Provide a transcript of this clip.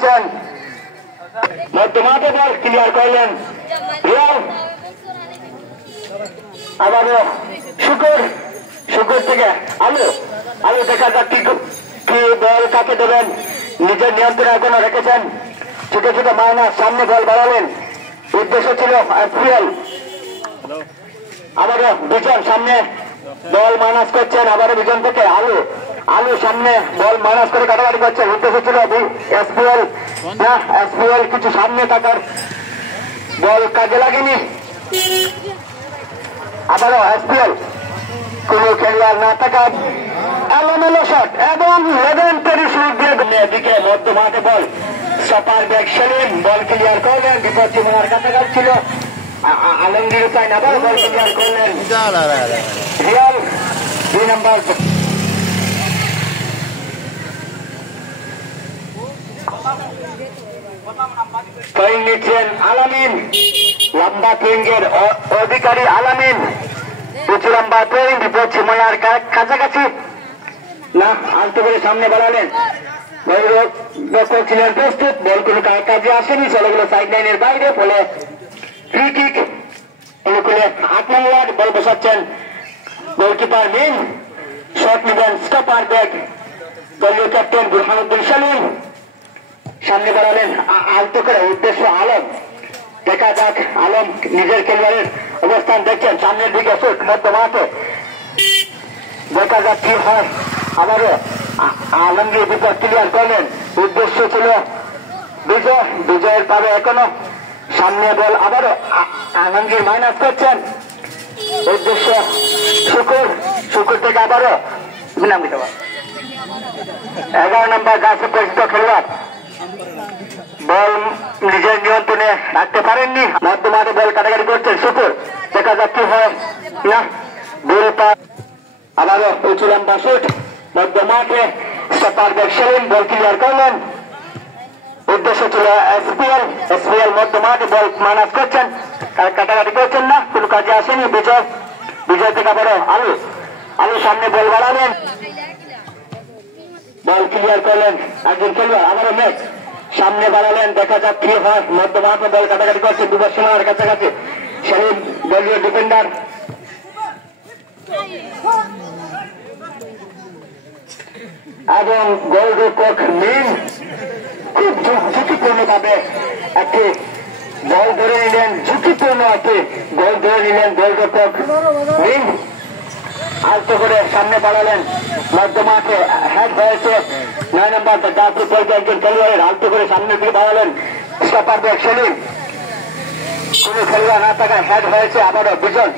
করেছেন মধ্যমাঠে বল ক্লিয়ার করলেন রিয়াল আবারও শুকুর থেকে আলু দেখা যাক কি বল কাকে দেবেন নিজের নিয়ন্ত্রণে এখনো রেখেছেন ছোট ছোট মাইনাস সামনে বল বাড়ালেন উদ্দেশ্য ছিল এসপিএল আবারও বিজন সামনে বল মাইনাস করছেন আবারও বিজন থেকে আলু সামনে বল মাইনাস করে কাটাকাটি করছেন উদ্দেশ্য ছিল এসপিএল কিছু সামনে থাকার বল কাজে লাগেনি আবারও এসপিএল কোন খেলোয়াড় না থাকা এলোমেলো শট এবং লেভেন্টের সুযোগ দিয়ে এদিকে মধ্যমাঠে বল সপার ব্যাগ সেলিম বল ক্লিয়ার করলেন বিপদ সীমানার কাছাকাছি ছিল আলমগীর হুসাইন আবার বল ক্লিয়ার করলেন রিয়াল 2 নম্বর পয়েন্ট নিচ্ছেন আলামিন লম্বা কিংয়ের অধিকারী আলামিন উঁচু লম্বা পয়েন্ট বিপদ সীমানার কাছাকাছি না আলতো করে সামনে বাড়ালেন ছিলেন প্রস্তুত বল কোনো কাজে আসেনি চলে গেল সাইড লাইনের বাইরে ফলে ফ্রি কিক অনুকূলে 8 নম্বর ওয়ার্ড বল বসাচ্ছেন গোলকিপার মিন শট নেবেন স্টপার ব্যাগ দলীয় ক্যাপ্টেন বুরহানুদ্দিন সেলিম সামনে বাড়ালেন আলতো করে উদ্দেশ্য আলম দেখা যাক আলম নিজের খেলোয়াড়ের অবস্থান দেখছেন সামনের দিকে শুট মধ্যমাঠে দেখা যাক কি হয় আবারও আলমগীর বিপদ ক্লিয়ার করলেন উদ্দেশ্য ছিল বিজয়ের পাবে এখনো সামনে বল আবারও আলমগীর মাইনাস করছেন উদ্দেশ্য শুকুর থেকে আবারও 11 নম্বর গাছে পরিচিত খেলোয়াড় বল নিজের নিয়ন্ত্রণে রাখতে পারেননি মধ্যমাঠে বল কাটাকাটি করছেন শুকুর দেখা যাক কি হয় না বল আবারও উঁচু লম্বা শুট মধ্যমাঠে stopper back Selim ball clear করলেন উদ্দেশ্য ছিল এসপিএল মধ্যমাঠে বল মাইনাস করছেন কাটাকাটি করছেন না কোনো কাজে আসেনি বিজয় থেকে আবারও আলু সামনে বল বাড়ালেন বল ক্লিয়ার করলেন একজন খেলোয়াড় আবারও ম্যাচ সামনে বাড়ালেন দেখা যাক কি হয় মধ্যমাঠে বল কাটাকাটি করছেন বিপদ সীমানার কাছাকাছি সেলিম দলীয় ডিফেন্ডার এবং গোলরক্ষক মিন খুব ঝুঁকিপূর্ণ ভাবে একটি বল ধরে নিলেন ঝুঁকিপূর্ণ একটি গোল ধরে নিলেন গোলরক্ষক মিন আলতো করে সামনে বাড়ালেন মধ্যমাঠে হেড হয়েছে 9 নম্বর জাতীয় পর্যায়ে একজন খেলোয়াড়ের আলতো করে সামনে দিকে বাড়ালেন স্টপার ব্যাগ সেলিম কোন খেলোয়াড় না থাকায় হেড হয়েছে আবারও বিজন